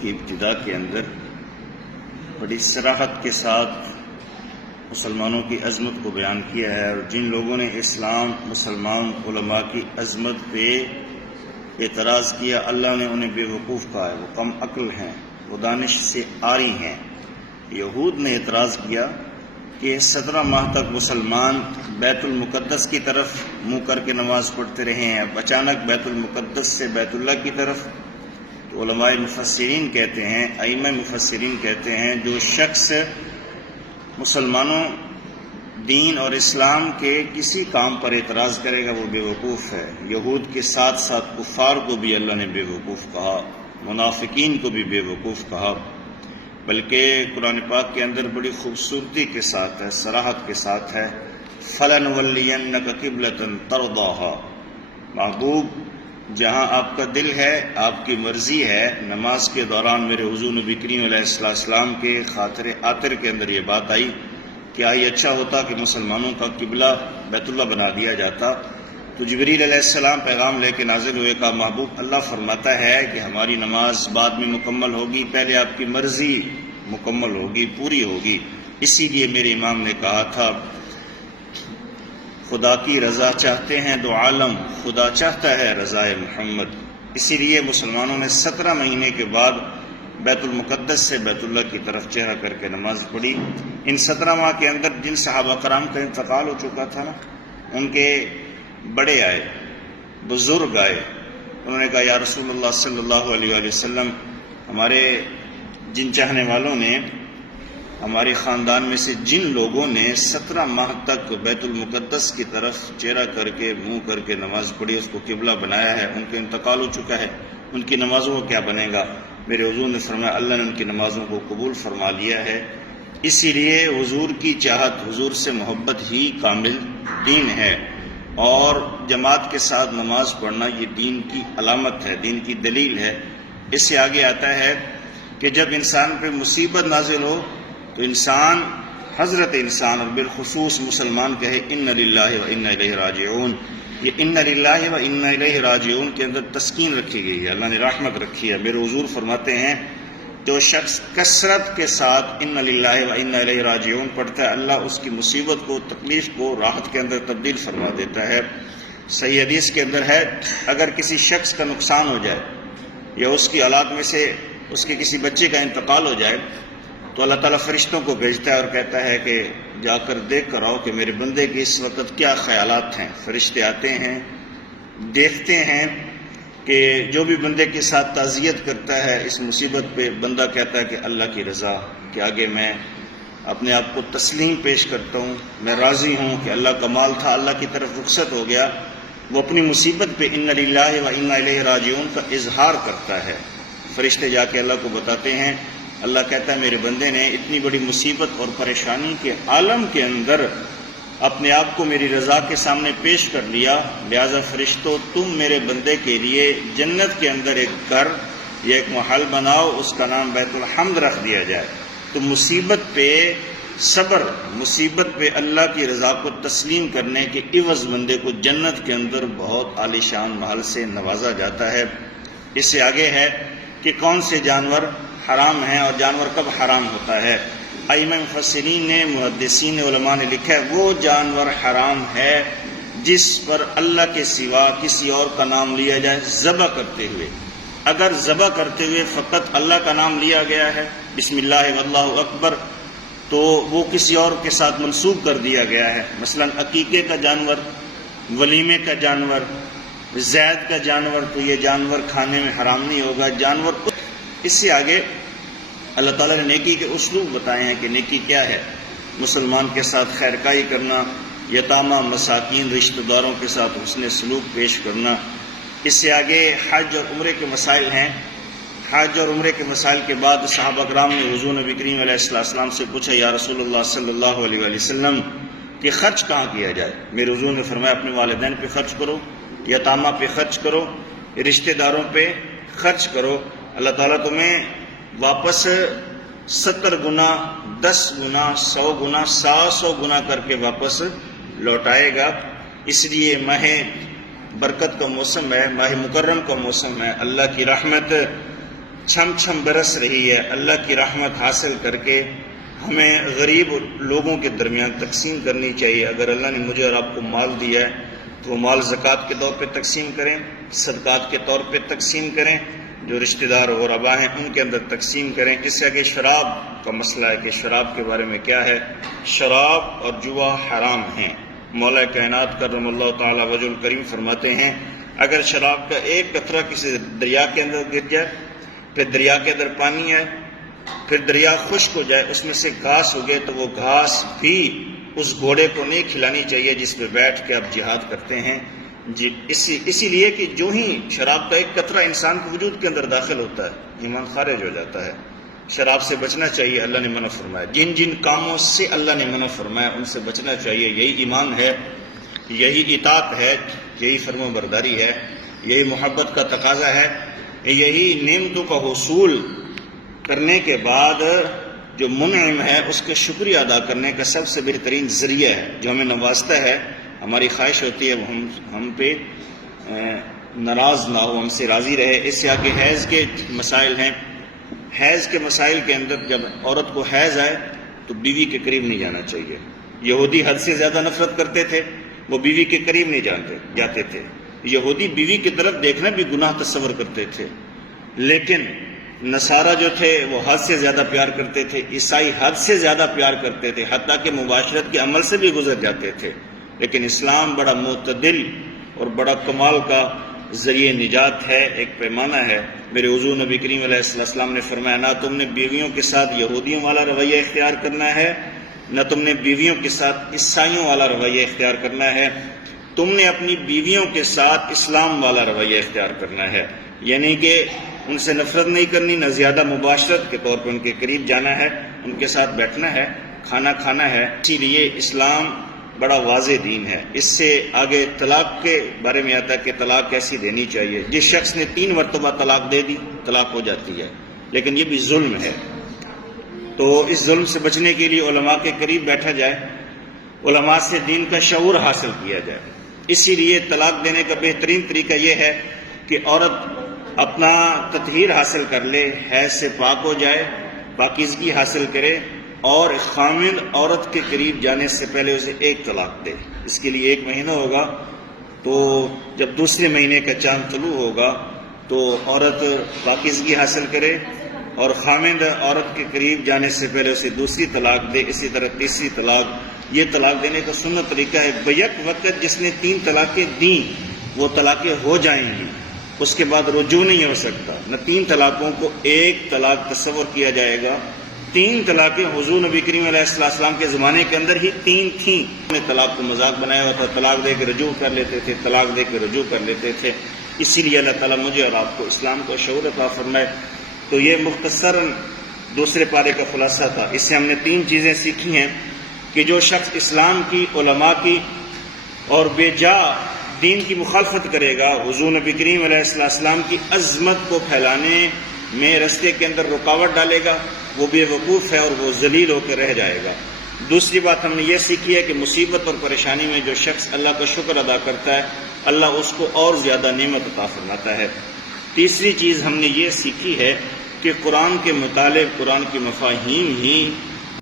کی ابتدا کے اندر بڑی صراحت کے ساتھ مسلمانوں کی عظمت کو بیان کیا ہے، اور جن لوگوں نے اسلام مسلمان علماء کی عظمت پہ اعتراض کیا اللہ نے انہیں بے وقوف کہا ہے، وہ کم عقل ہیں، وہ دانش سے عاری ہیں۔ یہود نے اعتراض کیا کہ 17 ماہ تک مسلمان بیت المقدس کی طرف منہ کر کے نماز پڑھتے رہے ہیں، اب اچانک بیت المقدس سے بیت اللہ کی طرف۔ تو علماء مفسرین کہتے ہیں، ائمہ مفسرین کہتے ہیں، جو شخص مسلمانوں دین اور اسلام کے کسی کام پر اعتراض کرے گا وہ بے وقوف ہے۔ یہود کے ساتھ ساتھ کفار کو بھی اللہ نے بے وقوف کہا، منافقین کو بھی بے وقوف کہا، بلکہ قرآن پاک کے اندر بڑی خوبصورتی کے ساتھ ہے، صراحت کے ساتھ ہے، فَلَنُوَلِّيَنَّكَ قِبْلَةً تَرْضَاهَا، محبوب جہاں آپ کا دل ہے، آپ کی مرضی ہے۔ نماز کے دوران میرے حضور نبی کریم علیہ السلام کے خاطر آطر کے اندر یہ بات آئی کہ آئی اچھا ہوتا کہ مسلمانوں کا قبلہ بیت اللہ بنا دیا جاتا۔ تو جبریل علیہ السلام پیغام لے کے نازل ہوئے، کہا محبوب اللہ فرماتا ہے کہ ہماری نماز بعد میں مکمل ہوگی، پہلے آپ کی مرضی مکمل ہوگی، پوری ہوگی۔ اسی لیے میرے امام نے کہا تھا خدا کی رضا چاہتے ہیں دو عالم، خدا چاہتا ہے رضا محمد۔ اسی لیے مسلمانوں نے 17 مہینے کے بعد بیت المقدس سے بیت اللہ کی طرف چہرہ کر کے نماز پڑھی۔ ان 17 ماہ کے اندر جن صحابہ کرام کا انتقال ہو چکا تھا نا، ان کے بڑے آئے، بزرگ آئے، انہوں نے کہا یا رسول اللہ صلی اللہ علیہ وآلہ وسلم، ہمارے جن چاہنے والوں نے، ہمارے خاندان میں سے جن لوگوں نے 17 ماہ تک بیت المقدس کی طرف چہرہ کر کے منہ کر کے نماز پڑھی، اس کو قبلہ بنایا ہے، ان کا انتقال ہو چکا ہے، ان کی نمازوں کو کیا بنے گا؟ میرے حضور نے فرمایا اللہ نے ان کی نمازوں کو قبول فرما لیا ہے۔ اسی لیے حضور کی چاہت، حضور سے محبت ہی کامل دین ہے، اور جماعت کے ساتھ نماز پڑھنا یہ دین کی علامت ہے، دین کی دلیل ہے۔ اس سے آگے آتا ہے کہ جب انسان پہ مصیبت نازل ہو تو انسان، حضرت انسان اور بالخصوص مسلمان کہے اِنَّ لِلَّهِ وَإِنَّا إِلَيْهِ راجعون۔ یہ اِنَّ لِلَّهِ وَإِنَّا إِلَيْهِ راجعون کے اندر تسکین رکھی گئی ہے، اللہ نے رحمت رکھی ہے۔ میرے حضور فرماتے ہیں جو شخص کثرت کے ساتھ اِنَّ لِلَّهِ وَإِنَّا إِلَيْهِ راجعون پڑھتا ہے، اللہ اس کی مصیبت کو، تکلیف کو راحت کے اندر تبدیل فرما دیتا ہے۔ صحیح حدیث کے اندر ہے اگر کسی شخص کا نقصان ہو جائے یا اس کی اولاد میں سے اس کے کسی بچے کا انتقال ہو جائے تو اللہ تعالیٰ فرشتوں کو بھیجتا ہے اور کہتا ہے کہ جا کر دیکھ کر آؤ کہ میرے بندے کے اس وقت کیا خیالات ہیں۔ فرشتے آتے ہیں، دیکھتے ہیں کہ جو بھی بندے کے ساتھ تعزیت کرتا ہے اس مصیبت پہ، بندہ کہتا ہے کہ اللہ کی رضا کے آگے میں اپنے آپ کو تسلیم پیش کرتا ہوں، میں راضی ہوں کہ اللہ کا مال تھا، اللہ کی طرف رخصت ہو گیا۔ وہ اپنی مصیبت پہ اِنَّ لِلَّهِ وَإِنَّا إِلَيْهِ راجعون کا اظہار کرتا ہے۔ فرشتے جا کے اللہ کو بتاتے ہیں، اللہ کہتا ہے میرے بندے نے اتنی بڑی مصیبت اور پریشانی کے عالم کے اندر اپنے آپ کو میری رضا کے سامنے پیش کر لیا، لہذا فرشتوں تم میرے بندے کے لیے جنت کے اندر ایک گھر یا ایک محل بناؤ، اس کا نام بیت الحمد رکھ دیا جائے۔ تو مصیبت پہ صبر، مصیبت پہ اللہ کی رضا کو تسلیم کرنے کے عوض بندے کو جنت کے اندر بہت عالی شان محل سے نوازا جاتا ہے۔ اس سے آگے ہے کہ کون سے جانور حرام ہیں اور جانور کب حرام ہوتا ہے۔ ائمہ مفسرین نے، محدثین علماء نے لکھا ہے وہ جانور حرام ہے جس پر اللہ کے سوا کسی اور کا نام لیا جائے ذبح کرتے ہوئے۔ اگر ذبح کرتے ہوئے فقط اللہ کا نام لیا گیا ہے، بسم اللہ واللہ اکبر، تو وہ کسی اور کے ساتھ منسوب کر دیا گیا ہے۔ مثلا عقیقے کا جانور، ولیمے کا جانور، زید کا جانور، تو یہ جانور کھانے میں حرام نہیں ہوگا۔ جانور اس سے آگے اللہ تعالیٰ نے نیکی کے اسلوب بتائے ہیں کہ نیکی کیا ہے۔ مسلمان کے ساتھ خیرخواہی کرنا، یتامہ، مساکین، رشتہ داروں کے ساتھ حسن سلوک پیش کرنا۔ اس سے آگے حج اور عمرے کے مسائل ہیں۔ حج اور عمرے کے مسائل کے بعد صحابہ کرام نے حضور نبی کریم علیہ السلام سے پوچھا یا رسول اللہ صلی اللہ علیہ وآلہ وسلم کہ خرچ کہاں کیا جائے؟ میرے حضور نے فرمایا اپنے والدین پہ خرچ کرو، یتامہ پہ خرچ کرو، رشتہ داروں پہ خرچ کرو۔ اللہ تعالیٰ تمہیں واپس 70 گنا، 10 گنا، 100 گنا، 700 گنا کر کے واپس لوٹائے گا۔ اس لیے ماہ برکت کا موسم ہے، ماہ مکرم کا موسم ہے، اللہ کی رحمت چھم چھم برس رہی ہے، اللہ کی رحمت حاصل کر کے ہمیں غریب لوگوں کے درمیان تقسیم کرنی چاہیے۔ اگر اللہ نے مجھے اور آپ کو مال دیا ہے تو وہ مال زکوٰۃ کے طور پہ تقسیم کریں، صدقات کے طور پہ تقسیم کریں، جو رشتہ دار اور غربا ہیں ان کے اندر تقسیم کریں۔ اس سے آگے شراب کا مسئلہ ہے کہ شراب کے بارے میں کیا ہے۔ شراب اور جوا حرام ہیں۔ مولا کائنات کرم اللہ تعالی وجہ الکریم فرماتے ہیں اگر شراب کا ایک قطرہ کسی دریا کے اندر گر جائے، پھر دریا کے اندر پانی ہے، پھر دریا خشک ہو جائے، اس میں سے گھاس ہو گئے، تو وہ گھاس بھی اس گھوڑے کو نہیں کھلانی چاہیے جس پہ بیٹھ کے آپ جہاد کرتے ہیں۔ جی اسی لیے کہ جو ہی شراب کا ایک قطرہ انسان کے وجود کے اندر داخل ہوتا ہے ایمان خارج ہو جاتا ہے۔ شراب سے بچنا چاہیے، اللہ نے منع فرمایا۔ جن جن کاموں سے اللہ نے منع فرمایا ان سے بچنا چاہیے۔ یہی ایمان ہے، یہی اطاعت ہے، یہی فرما برداری ہے، یہی محبت کا تقاضا ہے، یہی نعمتوں کا حصول کرنے کے بعد جو منعم ہے اس کے شکریہ ادا کرنے کا سب سے بہترین ذریعہ ہے۔ جو ہمیں نوازتا ہے، ہماری خواہش ہوتی ہے وہ ہم پہ ناراض نہ ہو، ہم سے راضی رہے۔ اس سے آگے حیض کے مسائل ہیں۔ حیض کے مسائل کے اندر جب عورت کو حیض آئے تو بیوی کے قریب نہیں جانا چاہیے۔ یہودی حد سے زیادہ نفرت کرتے تھے، وہ بیوی کے قریب نہیں جاتے تھے۔ یہودی بیوی کی طرف دیکھنا بھی گناہ تصور کرتے تھے، لیکن نصارہ جو تھے وہ حد سے زیادہ پیار کرتے تھے، عیسائی حد سے زیادہ پیار کرتے تھے، حتیٰ کہ مباشرت کے عمل سے بھی گزر جاتے تھے۔ لیکن اسلام بڑا معتدل اور بڑا کمال کا ذریعہ نجات ہے، ایک پیمانہ ہے۔ میرے حضور نبی کریم علیہ السلام نے فرمایا نہ تم نے بیویوں کے ساتھ یہودیوں والا رویہ اختیار کرنا ہے، نہ تم نے بیویوں کے ساتھ عیسائیوں والا رویہ اختیار کرنا ہے، تم نے اپنی بیویوں کے ساتھ اسلام والا رویہ اختیار کرنا ہے۔ یعنی کہ ان سے نفرت نہیں کرنی، نہ زیادہ مباشرت کے طور پر ان کے قریب جانا ہے، ان کے ساتھ بیٹھنا ہے، کھانا کھانا ہے۔ اسی لیے اسلام بڑا واضح دین ہے۔ اس سے آگے طلاق کے بارے میں آتا ہے کہ طلاق کیسی دینی چاہیے۔ جس شخص نے 3 مرتبہ طلاق دے دی طلاق ہو جاتی ہے، لیکن یہ بھی ظلم ہے۔ تو اس ظلم سے بچنے کے لیے علماء کے قریب بیٹھا جائے، علماء سے دین کا شعور حاصل کیا جائے۔ اسی لیے طلاق دینے کا بہترین طریقہ یہ ہے کہ عورت اپنا تطہیر حاصل کر لے، حیض سے پاک ہو جائے، پاکیزگی حاصل کرے، اور خامند عورت کے قریب جانے سے پہلے اسے 1 طلاق دے۔ اس کے لیے 1 مہینہ ہوگا، تو جب دوسرے مہینے کا چاند طلوع ہوگا تو عورت پاکیزگی حاصل کرے اور خامند عورت کے قریب جانے سے پہلے اسے 2 طلاق دے۔ اسی طرح 3 طلاق، یہ طلاق دینے کا سنت طریقہ ہے۔ بیک وقت جس نے 3 طلاقیں دیں وہ طلاقیں ہو جائیں گی، اس کے بعد رجوع نہیں ہو سکتا۔ نہ 3 طلاقوں کو 1 طلاق تصور کیا جائے گا۔ 3 طلاقیں حضور نبی کریم علیہ السلام کے زمانے کے اندر ہی 3 تھیں۔ انہوں نے طلاق کو مذاق بنایا ہوا تھا، طلاق دے کے رجوع کر لیتے تھے، طلاق دے کے رجوع کر لیتے تھے۔ اسی لیے اللہ تعالیٰ مجھے اور آپ کو اسلام کا شعور عطا فرمائے۔ تو یہ مختصراً دوسرے پارے کا خلاصہ تھا۔ اس سے ہم نے 3 چیزیں سیکھی ہیں کہ جو شخص اسلام کی، علماء کی اور بے جا دین کی مخالفت کرے گا، حضور نبی کریم علیہ السلام کی عظمت کو پھیلانے میں رستے کے اندر رکاوٹ ڈالے گا، وہ بے وقوف ہے اور وہ ذلیل ہو کے رہ جائے گا۔ دوسری بات ہم نے یہ سیکھی ہے کہ مصیبت اور پریشانی میں جو شخص اللہ کا شکر ادا کرتا ہے اللہ اس کو اور زیادہ نعمت عطا فرماتا ہے۔ تیسری چیز ہم نے یہ سیکھی ہے کہ قرآن کے مطالب، قرآن کی مفاہیم ہی